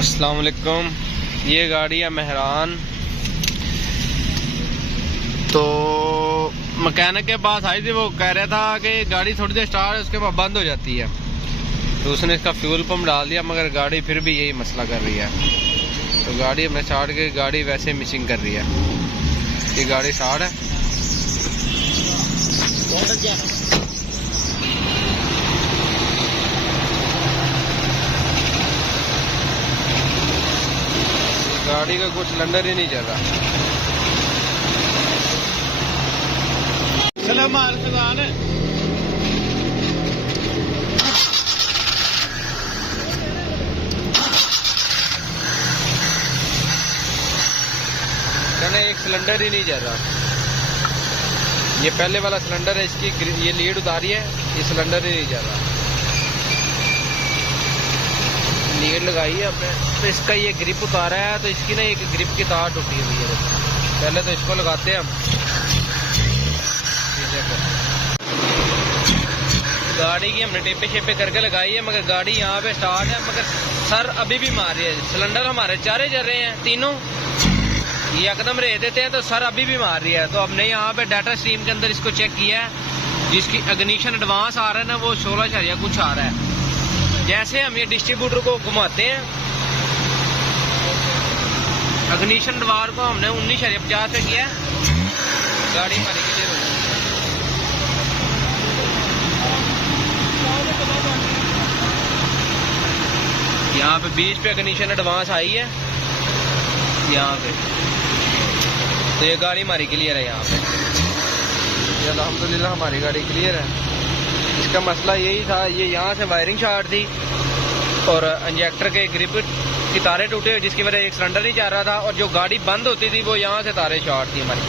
अस्सलाम वालेकुम। ये गाड़ी है मेहरान। तो मैकेनिक के पास आई थी, वो कह रहा था कि गाड़ी थोड़ी देर स्टार्ट है उसके बाद बंद हो जाती है। तो उसने इसका फ्यूल पंप डाल दिया, मगर गाड़ी फिर भी यही मसला कर रही है। तो गाड़ी हमने स्टार्ट की, गाड़ी वैसे मिसिंग कर रही है। ये गाड़ी स्टार्ट है। गाड़ी का कुछ सिलेंडर ही नहीं चल रहा। चलो मार खदान है। एक सिलेंडर ही नहीं चल रहा। ये पहले वाला सिलेंडर है, इसकी ये लीड उतारी है, ये सिलेंडर ही नहीं चल रहा। लीड लगाई है आपने, तो इसका ये ग्रिप उतारा है, तो इसकी ना एक ग्रिप की तार टूटी हुई है। पहले तो इसको लगाते हैं हम। गाड़ी की हमने टेपे शेपे करके लगाई है, मगर गाड़ी यहाँ पे स्टार्ट है, मगर सर अभी भी मार रही है। सिलेंडर हमारे चारे चल रहे हैं, तीनों ये एकदम रह देते हैं, तो सर अभी भी मार रही है। तो हमने यहाँ पे डाटा स्ट्रीम के अंदर इसको चेक किया है, जिसकी इग्निशन एडवांस आ रहा है ना, वो 16 कुछ आ रहा है। जैसे हम ये डिस्ट्रीब्यूटर को घुमाते हैं, इग्निशन द्वार को हमने 19.50 पे किया है। गाड़ी हमारी क्लियर हो गई। यहाँ पे 20 पे इग्निशन एडवांस आई है यहाँ पे। तो ये गाड़ी हमारी क्लियर है यहाँ पे। अल्हम्दुलिल्लाह हमारी गाड़ी क्लियर है। इसका मसला यही था, ये यहाँ से वायरिंग शॉर्ट थी और इंजेक्टर के ग्रिप की तारें टूटे, जिसकी वजह एक सिलेंडर नहीं जा रहा था, और जो गाड़ी बंद होती थी वो यहाँ से तारें शॉर्ट थी हमारी।